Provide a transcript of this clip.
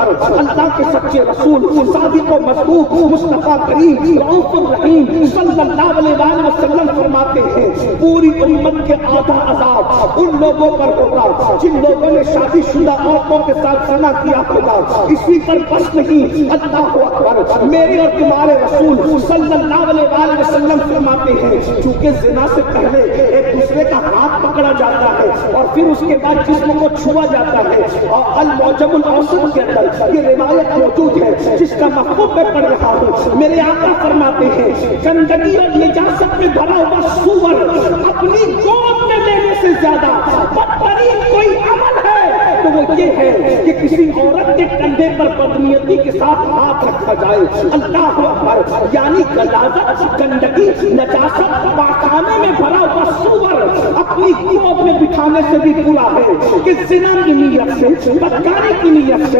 اکبر، اللہ کے سچے رسول صادق و مصدوق مصطفیٰ کریم رؤوف الرحیم صلی اللہ علیہ وآلہ وسلم فرماتے ہیں پوری امت کے آدھا عذاب ان لوگوں پر ہوگا جن لوگوں نے شادی شدہ عورتوں کے ساتھ زنا کیا ہوگا۔ اسی پر بس نہیں، اللہ اکبر، میرے اور تمہارے رسول صلی اللہ علیہ وآلہ وسلم فرماتے ہیں چونکہ زنا سے پہلے ایک دوسرے کا ہاتھ پکڑا جاتا ہے اور پھر اس کے بعد جسم کو چھوا جاتا ہے، اور المعجم الاوسط کے اندر یہ روایت موجود ہے جس کا مفہوم میں پڑھ رہا ہوں۔ میرے آقا فرماتے ہیں گندگی اور نجاست میں بھرا ہوا سور اپنی گود میں لینے سے زیادہ بدترین کوئی عمل ہے تو وہ یہ ہے کہ کسی عورت کے کندھے پر بدنیتی کے ساتھ ہاتھ رکھا جائے۔ اللہ اکبر، یعنی غلاظت، گندگی، نجاست، پاخانے میں بھرا ہوا سور اپنی گود میں بٹھانے سے بھی برا ہے کہ زنا کی نیت سے، بدکاری کی نیت سے